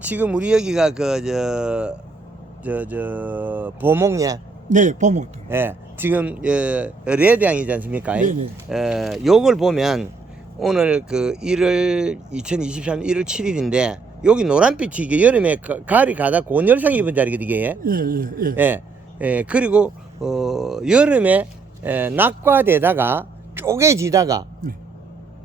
지금 우리 여기가 보목냐? 네, 보목동. 예, 지금 레드향이지 않습니까? 네네. 요걸 보면 오늘 2023년 1월 7일인데 여기 노란빛이 이게 여름에 가을이 가다 곤열상 입은 자리거든요. 이게. 그리고 여름에 낙과되다가 쪼개지다가 네.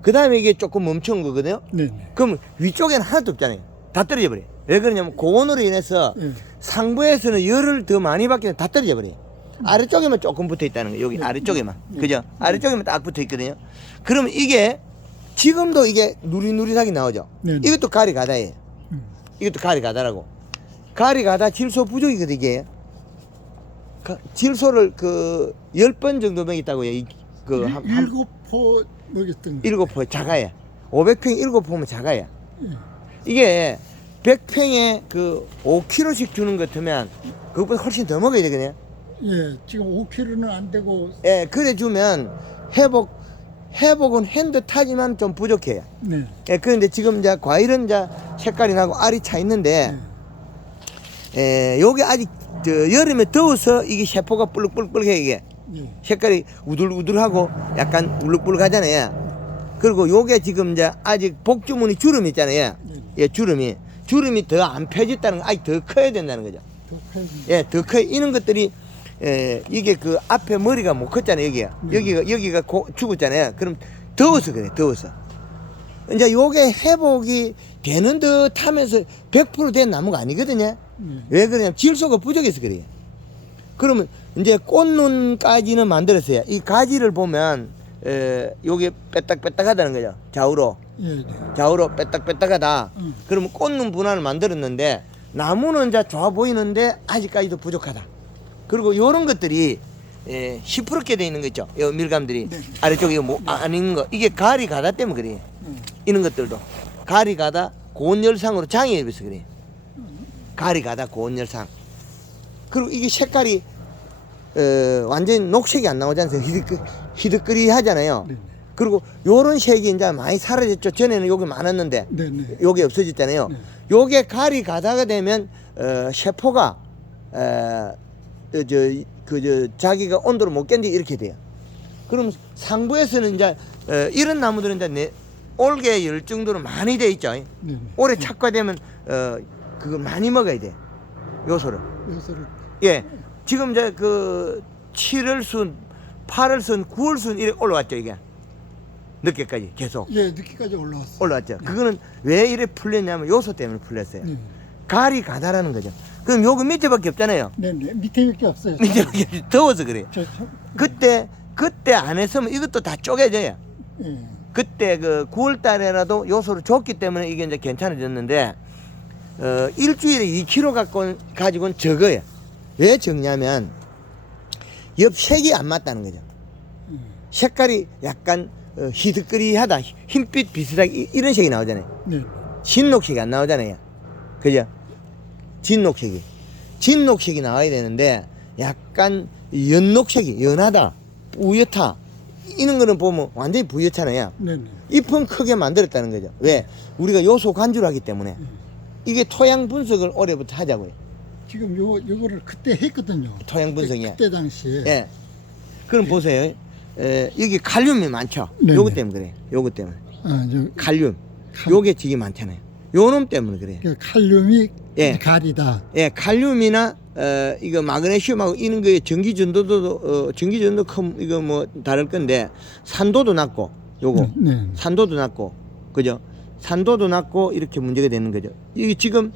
그 다음에 이게 조금 멈춘 거거든요. 네네. 그럼 위쪽에는 하나도 없잖아요. 다 떨어져 버려요. 왜 그러냐면 고온으로 인해서 네. 상부에서는 열을 더 많이 받기는 다 떨어져 버려요. 아래쪽에만 조금 붙어 있다는 거예요. 여기 아래쪽에만. 그죠? 아래쪽에만 딱 붙어 있거든요. 그러면 이게 지금도 이게 누릿누릿하게 나오죠. 네. 이것도 가리 가다예요. 이것도 가리 가다라고. 가리 가다 질소 부족이거든 이게. 질소를 10번 정도 먹였다고요. 일곱 포 먹였던 거. 7포 작아요. 500평 7포면 작아요. 이게 100평에 5kg씩 주는 것 같으면 그것보다 훨씬 더 먹어야 되거든요. 예, 지금 5kg는 안 되고. 예, 그래 주면 회복은 한 듯하지만 좀 부족해요. 네. 예, 그런데 지금 이제 과일은 이제 색깔이 나고 알이 차 있는데, 요게 아직 여름에 더워서 이게 세포가 뿔룩뿔룩해 이게. 네. 색깔이 우들우들하고 약간 울룩불룩하잖아요. 그리고 요게 지금 이제 아직 복주머니 주름이 있잖아요. 예, 주름이 더 안 펴졌다는 거, 아직 더 커야 된다는 거죠. 더 커야 예, 더 커. 이런 것들이 이게 앞에 머리가 못 컸잖아요. 여기가 죽었잖아요. 그럼 더워서 그래, 더워서. 이제 요게 회복이 되는 듯 하면서 100%된 나무가 아니거든요. 왜 그러냐면 질소가 부족해서 그래요. 그러면 이제 꽃눈까지는 만들었어요. 이 가지를 보면 요게 빼딱빼딱하다는 거죠. 좌우로. 예, 좌우로 빼딱빼딱하다. 그러면 꽃눈 분할을 만들었는데 나무는 이제 좋아 보이는데 아직까지도 부족하다. 그리고 요런 것들이 시퍼렇게 돼 있는 거 있죠. 요 밀감들이 아래쪽에 안 있는 거 이게 가리 가다 때문에 그래. 이런 것들도 가리 가다 고온열상으로 장애 입어서 그래. 가리 가다 고온열상. 그리고 이게 색깔이 완전 녹색이 안 나오지 않습니까? 희득거리 하잖아요. 그리고 요런 색이 이제 많이 사라졌죠. 전에는 요게 많았는데 요게 없어졌잖아요. 요게 가리 가다가 되면 세포가 자기가 온도를 못 견디 이렇게 돼요. 그럼 상부에서는 이제 이런 나무들은 이제 올게 열 정도로 많이 돼 있죠. 오래 착화되면 그거 많이 먹어야 돼. 요소를. 예. 지금 이제 7월순, 8월순, 9월순 이렇게 올라왔죠, 이게. 늦게까지 계속. 예, 늦게까지 올라왔어요. 올라왔죠. 그거는 왜 이래 풀렸냐면 요소 때문에 풀렸어요. 가리 가다라는 거죠. 그럼 요거 밑에밖에 없잖아요. 네네. 밑에밖에 없어요. 밑에밖에 없어요. 더워서 그래요. 그때 안 했으면 이것도 다 쪼개져요. 그때 9월 달에라도 요소를 줬기 때문에 이게 이제 괜찮아졌는데, 일주일에 2kg 가지고는 적어요. 왜 적냐면, 옆 색이 안 맞다는 거죠. 색깔이 약간 희득거리하다, 흰빛 비슷하게 이런 색이 나오잖아요. 진녹색이 안 나오잖아요. 그죠? 진녹색이 나와야 되는데, 약간 연녹색이, 연하다, 뿌옇다, 이런 거는 보면 완전히 뿌옇잖아요. 잎은 크게 만들었다는 거죠. 왜? 우리가 요소 간주를 하기 때문에. 이게 토양 분석을 올해부터 하자고요. 지금 요거를 그때 했거든요. 토양 분석이야. 그때 당시에. 예. 그럼 보세요. 여기 칼륨이 많죠. 요것 때문에 그래. 요것 때문에. 칼륨. 요게 되게 많잖아요. 요놈 때문에 그래. 칼륨이 가리다. 예, 칼륨이나 이거 마그네슘하고 이런 거에 전기 전도도 이거 뭐 다를 건데 산도도 낮고 요거 산도도 낮고 그죠? 산도도 낮고 이렇게 문제가 되는 거죠. 이게 지금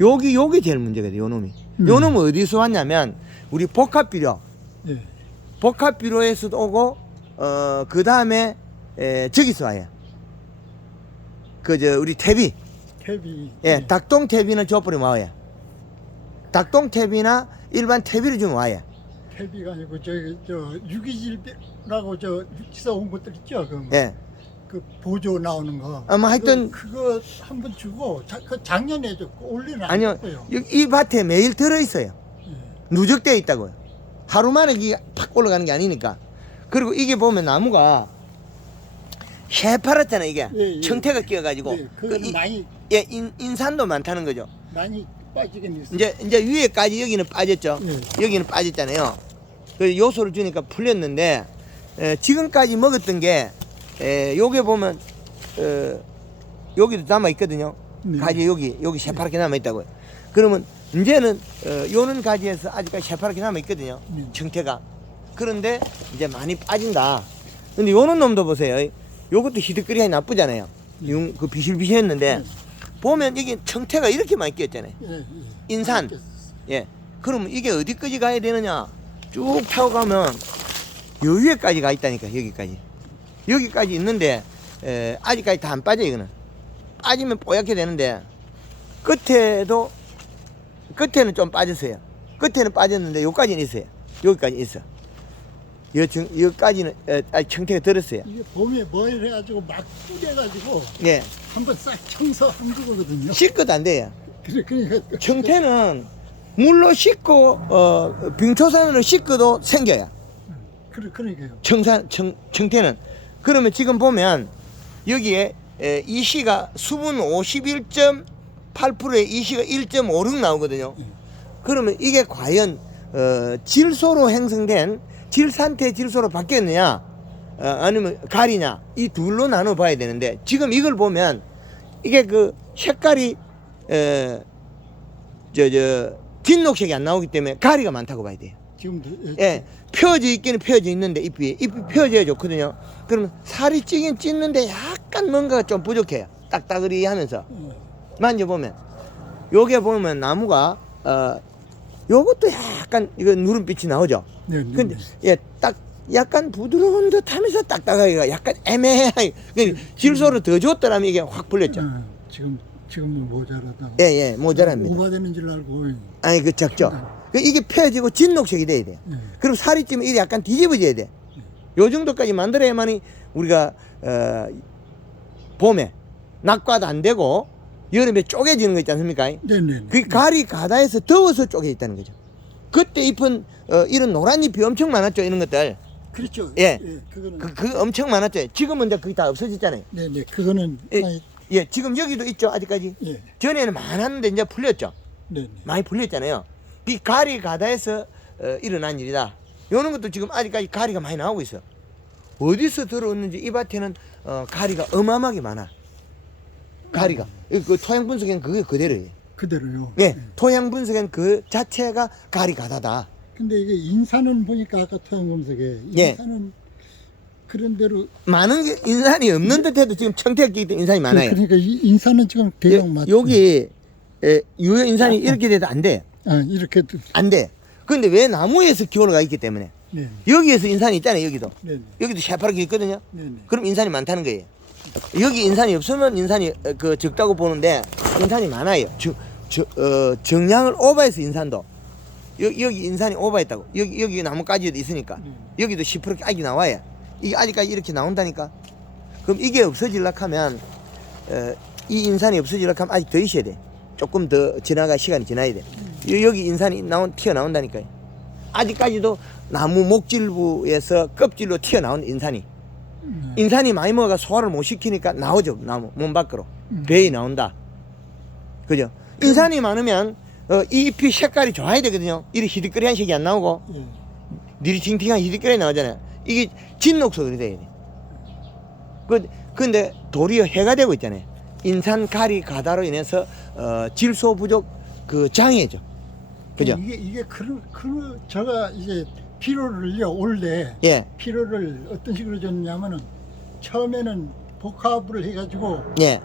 요게 제일 문제가 돼요. 요놈이. 요놈은 어디서 왔냐면 우리 복합비료. 복합비료에서도 오고 그 다음에 저기서 와요. 우리 퇴비. 예, 닭똥퇴비는 줘버리면 와요. 닭똥퇴비나 일반 퇴비를 주면 와요. 퇴비가 아니고 유기질이라고 육지사 온 것들 있죠. 예. 그 보조 나오는 거. 아마 하여튼 그거 한번 주고 작년에 줬고 올해는 안 아니요. 줬고요. 이 밭에 매일 들어 있어요. 누적되어 있다고요. 하루 만에 이게 팍 올라가는 게 아니니까. 그리고 이게 보면 나무가 새파랗잖아 이게. 청태가 끼어가지고. 그거는 많이 예, 인산도 많다는 거죠. 많이 빠지긴 있어. 이제 위에까지 여기는 빠졌죠. 예. 여기는 빠졌잖아요. 그 요소를 주니까 풀렸는데 지금까지 먹었던 게 요게 보면 여기도 남아 있거든요. 네. 가지 여기 새파랗게 남아 있다고요. 그러면 이제는 요는 가지에서 아직까지 새파랗게 남아 있거든요. 네. 정태가. 그런데 이제 많이 빠진다. 근데 요는 놈도 보세요. 요것도 히드거리가 나쁘잖아요. 그 비실비실했는데 네. 보면 이게 청태가 이렇게 많이 끼었잖아요. 예, 예. 인산. 많이 예. 그러면 이게 어디까지 가야 되느냐? 쭉 타고 가면 요 위에까지 가 있다니까, 여기까지. 여기까지 있는데, 아직까지 다 안 빠져, 이거는. 빠지면 뽀얗게 되는데, 끝에는 좀 빠졌어요. 끝에는 빠졌는데, 요까지는 있어요. 여기까지 있어. 여기까지는, 청태가 들었어요. 이게 봄에 뭘 해가지고 막 뿌려가지고 예. 한번 싹 청소한 거거든요. 씻고도 안 돼요. 그러니까 청태는 물로 씻고, 빙초산으로 씻고도 생겨요. 그러니까요. 청태는. 그러면 지금 보면 여기에 이 시가 수분 51.8%에 이 시가 1.56 나오거든요. 그러면 이게 과연 질소로 형성된 질산태 질소로 바뀌었느냐 아니면 가리냐, 이 둘로 나눠 봐야 되는데, 지금 이걸 보면 이게 그 색깔이 진녹색이 안 나오기 때문에 가리가 많다고 봐야 돼요. 지금도 예, 펴져 있기는 펴져 있는데 잎이 펴져야 좋거든요. 그러면 살이 찌긴 찢는데 약간 뭔가가 좀 부족해요. 딱딱거리 하면서 만져보면, 요게 보면 나무가 요것도 약간 이거 누름빛이 나오죠. 네, 근데 예, 딱 약간 부드러운 듯하면서 딱딱하기가 약간 애매하게, 질소를 더 줬더라면 이게 확 풀렸죠. 지금은 모자라다. 예, 모자랍니다. 오바되는 줄 알고. 아니 그 적죠. 이게 펴지고 진녹색이 돼야 돼. 그럼 살이 찌면 이게 약간 뒤집어져야 돼. 요 정도까지 만들어야만이 우리가 봄에 낙과도 안 되고 여름에 쪼개지는 거 있지 않습니까? 네네. 그 가리 가다에서 더워서 쪼개 있다는 거죠. 그때 잎은 이런 노란 잎이 엄청 많았죠, 이런 것들. 그렇죠. 예. 그거는. 그 엄청 많았죠. 지금은 이제 그게 다 없어졌잖아요. 네네. 그거는. 예, 지금 여기도 있죠, 아직까지. 예. 전에는 많았는데 이제 풀렸죠. 네네. 많이 풀렸잖아요. 이 가리 가다에서 일어난 일이다. 요런 것도 지금 아직까지 가리가 많이 나오고 있어. 어디서 들어왔는지 이 밭에는 가리가 어마어마하게 많아. 가리가. 그 토양 분석엔 그게 그대로예요. 그대로요. 예, 토양 분석엔 그 자체가 가리 가다다. 근데 이게 인산은 보니까 아까 토양 검색에 예. 인산은 그런 대로 많은 게 인산이 없는 듯해도 지금 청태가 끼기 때문에 인산이 많아요. 그러니까 이 인산은 지금 대강 맞. 여기 유효 인산이 이렇게 돼도 안 돼. 이렇게. 안 돼. 근데 왜 나무에서 기울어가 있기 때문에. 네. 여기에서 인산이 있잖아요, 여기도. 네네. 여기도 새파랗게 있거든요. 네네. 그럼 인산이 많다는 거예요. 여기 인산이 없으면 인산이 적다고 보는데 인산이 많아요. 정량을 오버해서 인산도. 여기 인산이 오버했다고. 여기 나뭇가지도 있으니까. 여기도 10% 아기 나와요. 이게 아직까지 이렇게 나온다니까. 그럼 이게 없어지려고 하면 이 인산이 없어지려고 하면 아직 더 있어야 돼. 조금 더 시간이 지나야 돼. 여기 인산이 튀어나온다니까요. 아직까지도 나무 목질부에서 껍질로 튀어나온 인산이. 인산이 많이 먹어가 소화를 못 시키니까 나오죠, 나무 몸 밖으로. 배에 나온다. 그죠? 인산이 많으면 이 잎이 색깔이 좋아야 되거든요. 이리 히드거리한 색이 안 나오고 니리팅팅한 히드거리 나오잖아요. 이게 진녹색이 돼야 돼. 근데 도리어 해가 되고 있잖아요. 인산 가리 가다로 인해서 질소 부족 그 장애죠. 그죠? 이게 제가 이제 피로를요 올해 예. 피로를 어떤 식으로 줬냐면은 처음에는 복합을 해가지고 예.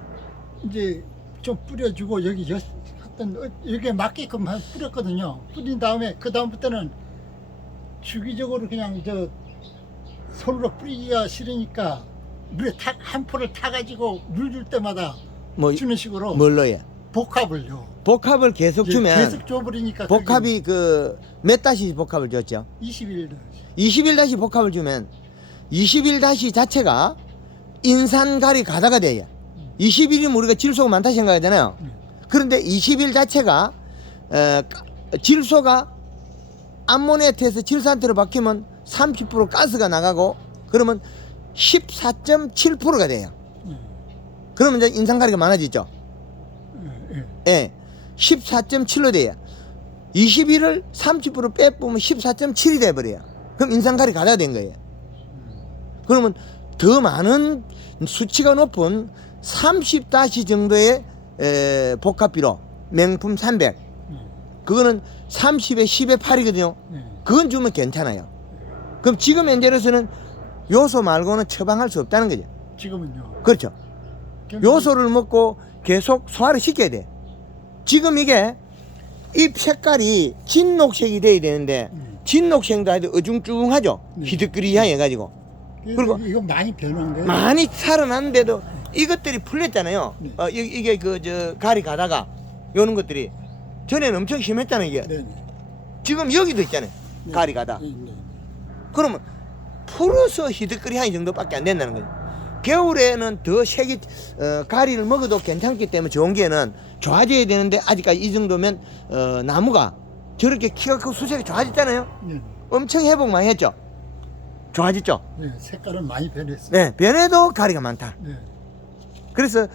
이제 좀 뿌려주고 여기에 맞게끔 뿌렸거든요. 뿌린 다음에 그 다음부터는 주기적으로 그냥 손으로 뿌리기가 싫으니까 물에 한 포를 타가지고 물 줄 때마다 주는 식으로 뭘로요? 복합을요. 복합을 계속 주면 계속 줘버리니까 복합이 몇 다시 복합을 줬죠? 21. 21다시 복합을 주면 21다시 자체가 인산가리 가다가 돼요. 21이면 우리가 질소가 많다 생각하잖아요. 그런데 21 자체가 질소가 암모니아트에서 질산태로 바뀌면 30% 가스가 나가고 그러면 14.7%가 돼요. 그러면 이제 인산가리가 많아지죠. 예, 14.7로 돼요. 21을 30% 빼보면 14.7이 돼버려요. 그럼 인산가리 가다 된 거예요. 그러면 더 많은 수치가 높은 30다시 정도의 복합비료 명품 300 그거는 30에 10에 8이거든요. 그건 주면 괜찮아요. 그럼 지금 현재로서는 요소 말고는 처방할 수 없다는 거죠. 지금은요. 그렇죠. 요소를 먹고 계속 소화를 시켜야 돼. 지금 이게 잎 색깔이 진녹색이 돼야 되는데 진녹색도 아주 어중쭉하죠. 희득그리야 해가지고. 그리고 이건 많이 변한 거예요. 많이 살아났는데도 이것들이 풀렸잖아요. 네. 이게 가리 가다가 요런 것들이 전에는 엄청 심했잖아요. 이게 네. 지금 여기도 있잖아요. 네. 가리 가다. 네. 네. 그러면 풀어서 희득거리 향이 정도밖에 안 된다는 거죠. 겨울에는 더 색이 가리를 먹어도 괜찮기 때문에 좋은 게는 좋아져야 되는데 아직까지 이 정도면 나무가 저렇게 키가 크고 수색이 좋아졌잖아요. 네. 엄청 회복 많이 했죠. 좋아졌죠. 네. 색깔은 많이 변했어요. 네, 변해도 가리가 많다. 네. 그래서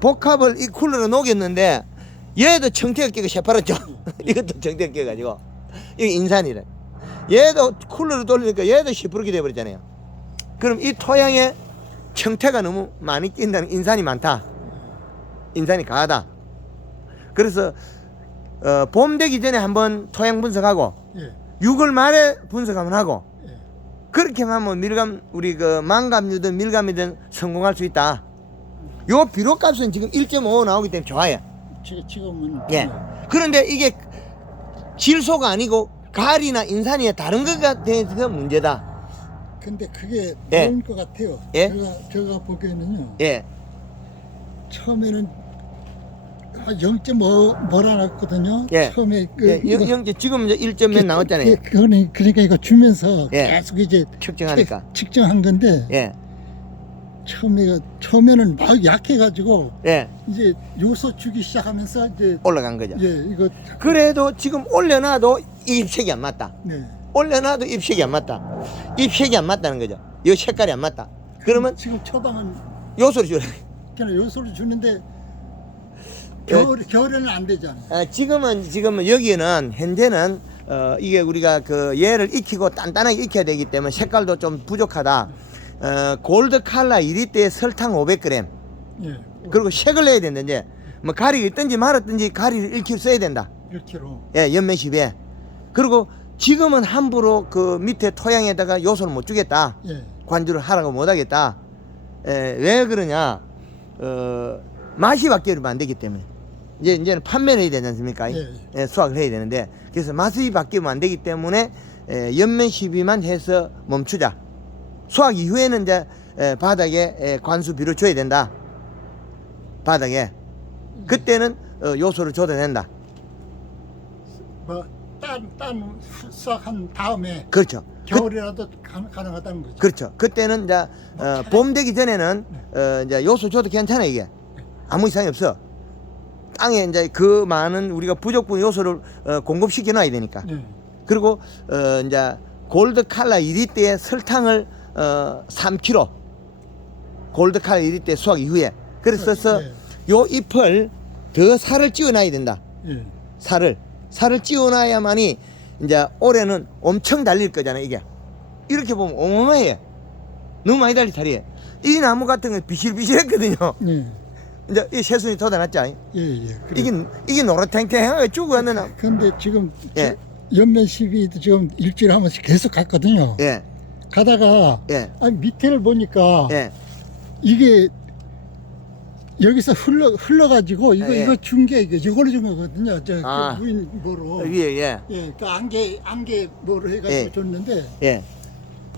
복합을 이 쿨러로 녹였는데 얘도 청태가 끼고 새파랗죠. 이것도 청태가 끼어가지고 이게 인산이래. 얘도 쿨러로 돌리니까 얘도 시퍼렇게 돼버렸잖아요. 그럼 이 토양에 청태가 너무 많이 낀다는 인산이 많다. 인산이 강하다. 그래서 봄 되기 전에 한번 토양 분석하고 예. 6월 말에 분석 한번 하고 예. 그렇게 하면 밀감 우리 망감류든 밀감이든 성공할 수 있다. 요 비료값은 지금 1.5 나오기 때문에 좋아요. 지금은 예. 그런데 이게 질소가 아니고 가리나 인산이 다른 것에 대해서 문제다. 근데 그게 예. 나온 것 같아요. 예. 제가 보기에는요. 예. 처음에는 0.5 뭐라 났거든요. 예. 처음에 예. 지금 이제 1점 몇 나왔잖아요. 그러니까 이거 주면서 예. 계속 이제 측정하니까. 측정한 건데 예. 처음에는 막 약해가지고 예. 이제 요소 주기 시작하면서 이제 올라간 거죠. 이거 그래도 지금 올려놔도 잎색이 안 맞다. 네. 올려놔도 잎색이 안 맞다. 잎색이 안 맞다는 거죠. 이 색깔이 안 맞다. 그러면 지금 처방은 요소를 주라. 그냥 요소를 주는데 예. 겨울에는 안 되잖아요. 지금은 여기는 현재는 이게 우리가 얘를 익히고 단단하게 익혀야 되기 때문에 색깔도 좀 부족하다. 골드 칼라 1리터에 설탕 500g 예. 그리고 색을 내야 된다. 이제 뭐 가리가 있든지 말았든지 가리를 1kg 써야 된다. 1kg. 예, 연면십에. 그리고 지금은 함부로 그 밑에 토양에다가 요소를 못 주겠다. 예. 관주를 하라고 못 하겠다. 왜 그러냐? 맛이 바뀌면 안 되기 때문에. 이제는 판매를 해야 되지 않습니까? 예. 수확을 해야 되는데. 그래서 맛이 바뀌면 안 되기 때문에 연면 시비만 해서 멈추자. 수확 이후에는 이제 바닥에 관수비를 줘야 된다. 바닥에. 그때는 요소를 줘도 된다. 딴 수확한 다음에 그렇죠. 겨울이라도 가능하다는 거죠. 그렇죠. 그때는 이제 봄 되기 전에는 이제 요소 줘도 괜찮아 이게. 아무 이상이 없어. 땅에 이제 그 많은 우리가 부족분 요소를 공급시켜 놔야 되니까. 네. 그리고 이제 골드 칼라 2리터에 설탕을 3kg. 골드 칼라 2리터 수확 이후에. 그래서 네. 요 잎을 더 살을 찌워 놔야 된다. 예. 살을 찌워 놔야만이 이제 올해는 엄청 달릴 거잖아요, 이게. 이렇게 보면 어마어마해. 너무 많이 달리 살이에. 이 나무 같은 건 비실비실했거든요. 예. 이제 이 새순이 돋아났죠. 예. 이게 노릇탱탱하게 죽어왔는. 근데 지금 예. 연면 시비도 지금 일주일에 한 번씩 계속 갔거든요. 예. 가다가 예. 밑에를 보니까 예. 이게 여기서 흘러가지고 예. 이거 준 게 이걸로 준 거거든요. 아. 그 무인 뭐로. 위에, 예. 예, 그 안개 뭐로 해가지고 예. 줬는데 예.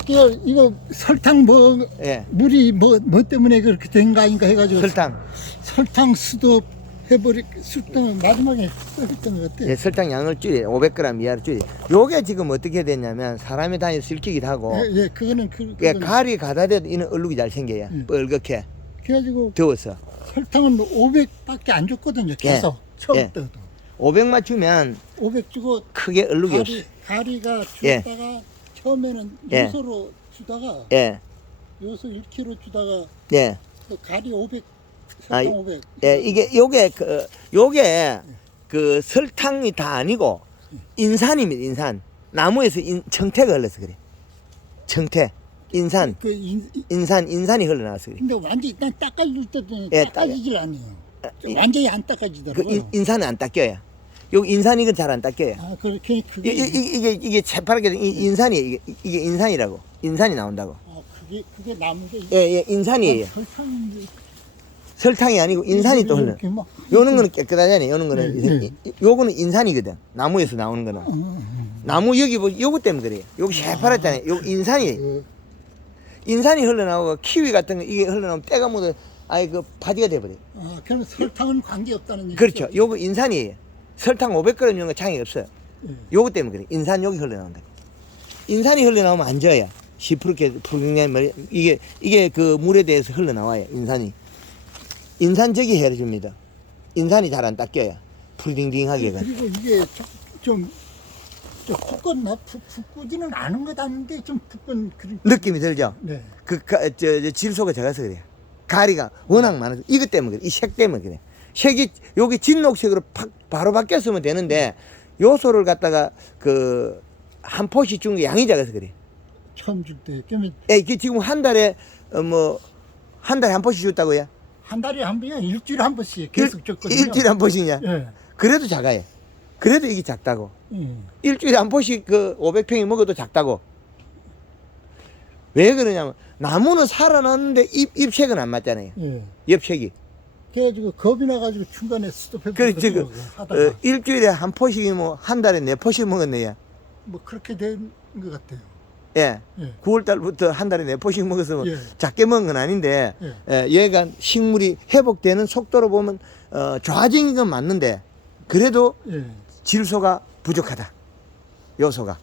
이거 설탕 예. 물이 뭐 때문에 그렇게 된 거 아닌가 해가지고 설탕 수도 수도 마지막에 했던 것 같아요. 예, 설탕 양을 줄여 500g 이하로 줄여. 요게 지금 어떻게 됐냐면 사람이 다니서 들키기도 하고. 예, 그거는 예, 가리 가다 대도 이는 얼룩이 잘 생겨요. 뻘겋게 그래가지고 더워서. 설탕은 500밖에 안 줬거든요. 계속 처음 예. 때도 500만 주면 500 주고 크게 얼룩이 없어. 가리가 예. 주다가 처음에는 예. 요소로 주다가 예. 요소 1kg 주다가 예. 그 가리 500 설탕 500. 예, 이게 요게 그 설탕이 다 아니고 인산입니다. 인산. 나무에서 청태가 흘러서 그래. 청태, 인산, 그 인산이 흘러나와서 그래. 근데 완전히 일단 닦아줄 때도 예, 닦아지질 않아요. 완전히 안 닦아지더라고요. 그 인산은 안 닦여요. 요 인산 이건 잘 안 닦여요. 아, 그렇게 그게 이게 새파랗게 된 인산이 이게 인산이라고. 인산이 나온다고. 그게 나무인데 예, 인산이에요. 설탕인지 설탕이 아니고 인산이 또 흘러. 이렇게 막 요는 거는 깨끗하잖아요. 요는 거는 네, 요거는 인산이거든. 나무에서 나오는 거는. 나무 여기 뭐 요거 때문에 그래요. 여기 새파랗잖아요. 요 인산이에요. 인산이 흘러나오고 키위 같은 거 이게 흘러나오면 때가 묻어 아예 그 바디가 돼버려요. 아, 그러면 설탕은 관계 없다는 얘기죠. 그렇죠. 요거 인산이에요. 설탕 500g 이런 거 장애 없어요. 예. 요거 때문에 그래. 인산 여기 흘러나온다. 인산이 흘러나오면 안 져요. 시퍼렇게 푸르게 이게 그 물에 대해서 흘러나와요. 인산이. 인산 저기 해줍니다. 인산이 잘 안 닦여요. 푸딩딩하게. 그리고 이게 좀 붓건나 붓고지는 않은 것 같은데 좀 붓건 그런 느낌이 들죠? 네. 저 질소가 작아서 그래요. 가리가 워낙 많아서 이것 때문에 그래. 이 색 때문에 그래. 색이 여기 진녹색으로 바로 바뀌었으면 되는데 요소를 갖다가 그 한 포씩 준 게 양이 작아서 그래. 처음 줄 때 그러면 예, 이게 지금 한 달에 한 달에 한 포씩 줬다고요? 한 달에 한 번이요 일주일에 한 번씩 계속 줬거든요. 일주일에 한 포씩이냐? 예. 그래도 작아요. 그래도 이게 작다고. 예. 일주일에 한 포씩 그 500평이 먹어도 작다고. 왜 그러냐면 나무는 살아났는데 잎색은 안 맞잖아요. 예. 잎색이. 그래가지고 겁이 나가지고 중간에 스톱해버리고 그래 지금 하다가 일주일에 한 포씩이 뭐 한 달에 4포씩 먹었네요. 뭐 그렇게 된 것 같아요. 예. 예. 9월 달부터 한 달에 4포씩 먹었으면 예. 작게 먹은 건 아닌데 예. 얘가 식물이 회복되는 속도로 보면 좋아진 건 맞는데 그래도 예. 질소가 부족하다. 요소가.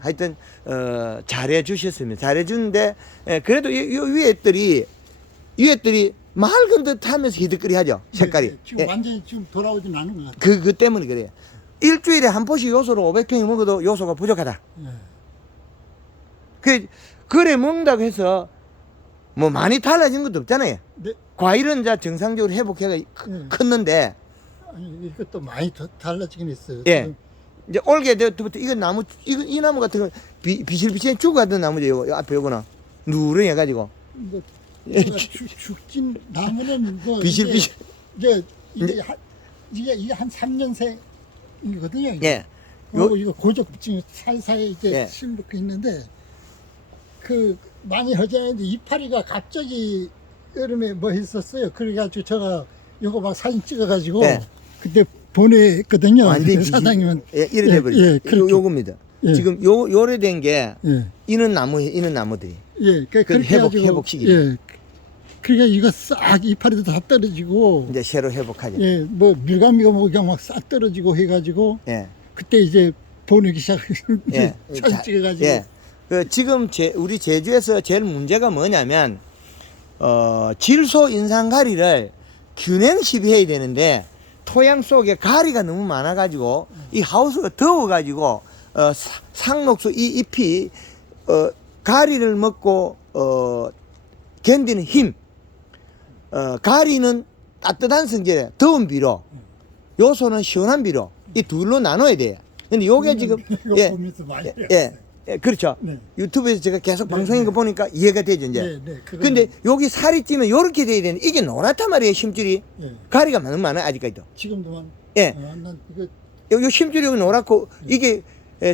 하여튼 잘해 주셨습니다. 잘해 주는데 그래도 이 위에들이 맑은 듯 하면서 희득거리 하죠. 색깔이. 예. 지금 완전히 지금 돌아오진 않은 것 같아요. 그 때문에 그래요. 일주일에 한 포씩 요소를 500평이 먹어도 요소가 부족하다. 예. 그래 먹는다고 해서 뭐 많이 달라진 것도 없잖아요. 네. 과일은 이제 정상적으로 회복해가 컸는데 아니 이것도 많이 더 달라지긴 했어요. 예. 이제 올게 되부터 이거 나무 이 나무 같은 거 비실비실 쭉 가던 나무죠. 요 앞에 요거는 누렁이 해가지고 뭐 예. 죽진 나무는 뭐 비실비실. 이게 한 3년생이거든요. 예. 이거 고적 지금 사이사이 이제 예. 실 놓고 있는데 그 많이 허전한데 이파리가 갑자기 여름에 뭐 했었어요. 그래가지고 제가 요거 막 사진 찍어가지고 예. 그때 보냈거든요. 완전 사장님은 이래 돼버려. 예, 그렇게. 요겁니다. 예. 지금 요래된 게 예. 이는 나무들이. 예, 그렇게 회복시키죠. 예. 그러니까 이거 싹 이파리도 다 떨어지고 이제 새로 회복하죠. 예, 뭐 밀감미가 뭐 그냥 막 싹 떨어지고 해가지고 예. 그때 이제 보내기 시작했는데 예. 사진 찍어가지고 예. 지금 우리 제주에서 제일 문제가 뭐냐면 질소 인산 가리를 균형 시비해야 되는데 토양 속에 가리가 너무 많아가지고 이 하우스가 더워가지고 상록수 이 잎이 가리를 먹고 견디는 힘 가리는 따뜻한 성질에 더운 비로 요소는 시원한 비로 이 둘로 나눠야 돼요. 근데 요게 지금 이거 보면서 많이 그렇죠. 네. 유튜브에서 제가 계속 네, 방송인 거 네. 보니까 이해가 되죠 이제. 네, 네, 그거는- 근데 여기 살이 찌면 요렇게 돼야 되는데 이게 노랗단 말이에요 심줄이. 예. 가리가 너무 많아요 아직까지도. 지금도만 예. 난 이거 요 심줄이 여기 노랗고 이게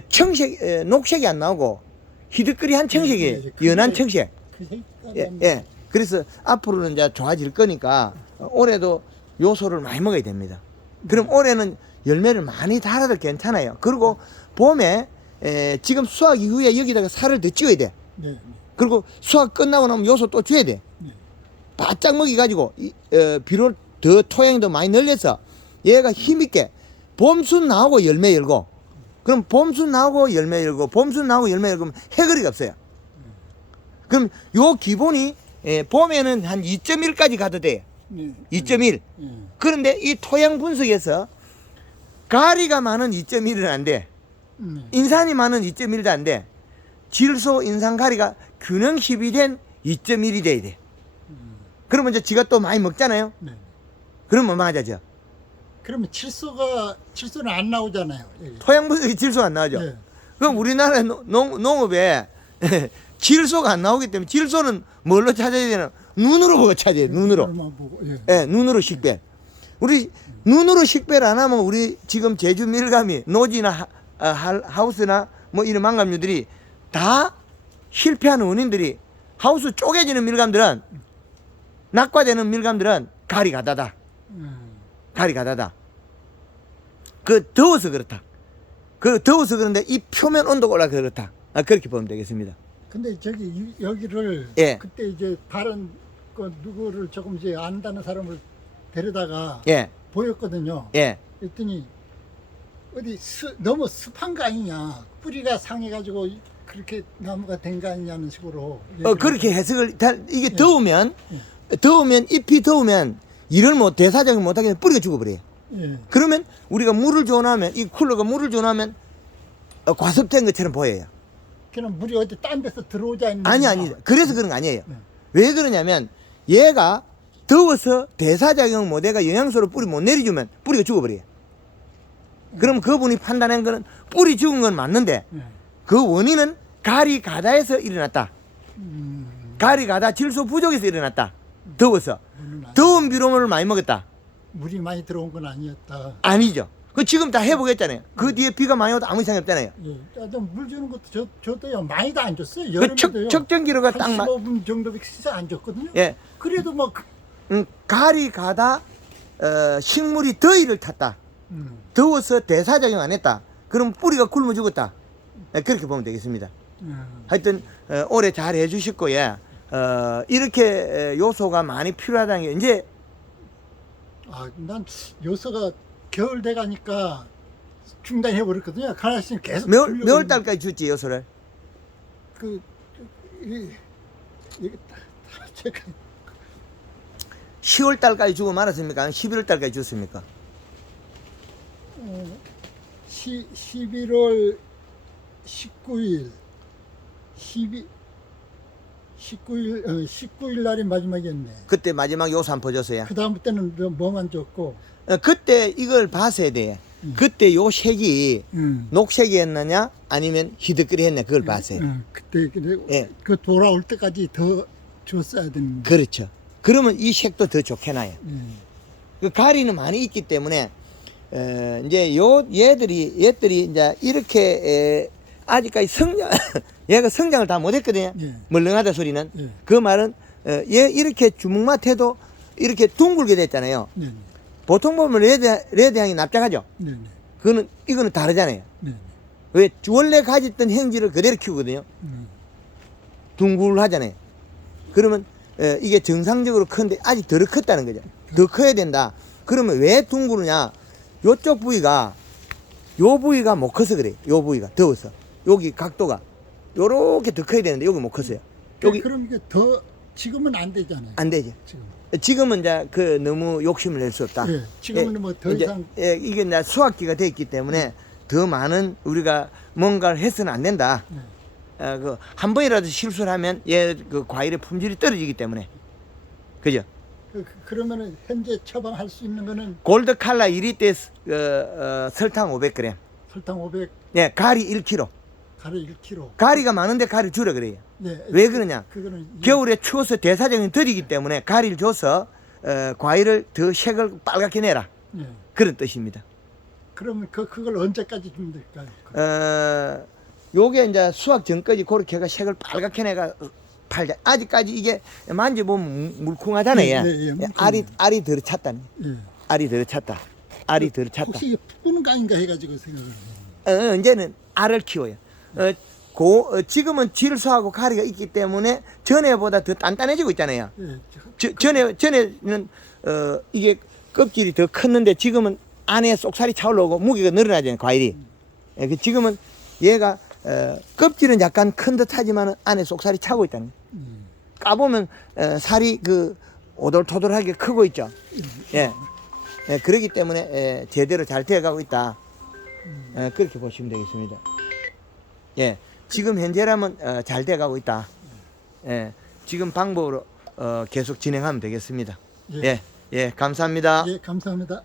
청색 녹색이 안 나오고 희득거리한 청색이에요. 예, 예, 연한 그 청색. 그 색깔이 예, 예. 그래서 앞으로는 이제 좋아질 거니까 올해도 요소를 많이 먹어야 됩니다. 그럼 올해는 열매를 많이 달아도 괜찮아요. 그리고 봄에 지금 수확 이후에 여기다가 살을 더 찌워야 돼. 네. 그리고 수확 끝나고 나면 요소 또 줘야 돼. 네. 바짝 먹여가지고 비료 더 토양도 많이 늘려서 얘가 힘있게 봄순 나오고 열매 열고 그럼 봄순 나오고 열매 열고 봄순 나오고 열매 열고 해거리가 없어요. 그럼 요 기본이 봄에는 한 2.1까지 가도 돼요. 네. 2.1. 예. 그런데 이 토양 분석에서 가리가 많은 2.1은 안 돼. 네. 인산이 많은 2.1도 안 돼. 질소 인산 가리가 균형 시비된 2.1이 돼야 돼. 그러면 이제 지가 또 많이 먹잖아요. 네. 그러면 망하죠. 그러면 칠소는 안 나오잖아요. 여기. 토양 분석이 질소가 안 나오죠. 네. 그럼 우리나라 농업에 질소가 안 나오기 때문에 질소는 뭘로 찾아야 되나? 눈으로 보고 찾아야 돼요. 눈으로. 그걸만 보고, 예. 예, 눈으로 식별. 우리 눈으로 식별 안 하면 우리 지금 제주 밀감이 노지나 하우스나 뭐 이런 망감류들이 다 실패하는 원인들이 하우스 쪼개지는 밀감들은 낙과되는 밀감들은 가리 가다다. 가리 가다다. 그 더워서 그렇다. 그 더워서 그런데 이 표면 온도가 올라서 그렇다. 그렇게 보면 되겠습니다. 근데 저기 여기를 예. 그때 이제 다른 그 누구를 조금 이제 안다는 사람을 데려다가 예, 보였거든요. 예. 그랬더니 어디 너무 습한 거 아니냐, 뿌리가 상해가지고 그렇게 나무가 된 거 아니냐는 식으로 그렇게 해석을 이게 더우면 잎이 더우면 일을 대사작용 못하게 되면 뿌리가 죽어버려요. 예. 그러면 우리가 물을 줘놓으면 이 쿨러가 물을 줘놓으면 과습된 것처럼 보여요. 그냥 물이 어디 딴 데서 들어오지 않는 아니 그래서 그런 거 아니에요. 네. 왜 그러냐면 얘가 더워서 대사작용 못해가 영양소를 뿌리 못 내려주면 뿌리가 죽어버려요. 그럼 그분이 판단한 거는 뿌리 죽은 건 맞는데 예. 그 원인은 가리 가다에서 일어났다. 음, 가리 가다 질소 부족에서 일어났다. 더워서 물은 아니- 더운 비료물을 많이 먹었다. 물이 많이 들어온 건 아니었다. 아니죠. 그 지금 다 해보겠잖아요. 그 뒤에 비가 많이 와도 아무 이상이 없잖아요. 예. 물 주는 것도 저도요 많이도 안 줬어요. 그 여름에도요. 측정기로가 딱 한 맞. 15분 정도밖에 안 줬거든요. 예, 그래도 뭐 가리 가다 식물이 더위를 탔다. 더워서 대사작용 안 했다. 그럼 뿌리가 굶어 죽었다. 그렇게 보면 되겠습니다. 하여튼 올해 잘 해주실 거예요. 이렇게 요소가 많이 필요하다는 게 이제 난 요소가 겨울 돼 가니까 중단해 버렸거든요. 가나씨는 계속 몇 달까지 줬지 요소를? 제가 10월 달까지 주고 말았습니까? 11월 달까지 줬습니까? 11월 19일 19일 날이 마지막이었네. 그때 마지막 요소 한 포 줬어요. 그 다음 때는 뭐만 줬고. 그때 이걸 봤어야 돼. 그때 요 색이 녹색이었느냐 아니면 희득그레했냐 그걸 봤어요. 그때 예. 그 돌아올 때까지 더 줬어야 되는. 그렇죠. 그러면 이 색도 더 좋게 나요. 그 가리는 많이 있기 때문에 이제 얘들이 이제 이렇게 아직까지 얘가 성장을 다 못했거든요. 예. 멀렁하다 소리는. 예. 그 말은 얘 이렇게 주먹맛해도 이렇게 둥글게 됐잖아요. 네네. 보통 보면 레드향이 납작하죠. 네네. 이거는 다르잖아요. 네네. 왜 원래 가졌던 행지를 그대로 키우거든요. 둥글하잖아요. 그러면 이게 정상적으로 큰데 아직 덜 컸다는 거죠. 더 커야 된다. 그러면 왜 둥그르냐? 요쪽 부위가 요 부위가 못 커서 그래. 요 부위가 더워서 여기 각도가 요렇게 더 커야 되는데 여기 못 컸어요. 여기 그럼 이게 더 지금은 안 되잖아요. 안 되죠. 지금. 지금은 이제 너무 욕심을 낼 수 없다. 예, 지금은 뭐 더 이제, 이상. 이게 이제 수확기가 됐기 때문에 더 많은 우리가 뭔가를 해서는 안 된다. 한 번이라도 실수를 하면 그 과일의 품질이 떨어지기 때문에. 그죠? 그러면은 현재 처방할 수 있는 거는 골드 칼라 1리터에 설탕 500g. 설탕 500, 네, 가리 1kg. 가루 1kg. 가리가 많은데 가리 줄여 그래요. 네. 왜 그러냐? 그거는 겨울에 추워서 대사적인 덜이기 때문에 가리를 줘서 과일을 더 색을 빨갛게 내라. 예. 그런 뜻입니다. 그러면 그걸 언제까지 주면 될까요? 요게 이제 수확 전까지 그렇게 해가 색을 빨갛게 내가 팔자. 아직까지 이게 만져보면 물컹하잖아요. 예, 예, 물컹해요. 알이 덜 찼다는. 예. 알이 덜 찼다. 알이 덜 찼다. 혹시 이게 푸는 거 아닌가 해가지고 생각을 해요. 이제는 알을 키워요. 지금은 질소하고 가리가 있기 때문에 전에보다 더 단단해지고 있잖아요. 예. 전에는 이게 껍질이 더 컸는데 지금은 안에 쏙살이 차올라오고 무게가 늘어나잖아요, 과일이. 지금은 얘가 껍질은 약간 큰 듯하지만 안에 쏙살이 차고 있다는 거예요. 까보면 살이 오돌토돌하게 크고 있죠. 예. 그렇기 때문에 제대로 잘 되어가고 있다. 그렇게 보시면 되겠습니다. 예. 지금 현재라면 잘 돼가고 있다. 예. 지금 방법으로 계속 진행하면 되겠습니다. 예. 예, 예, 감사합니다. 예, 감사합니다.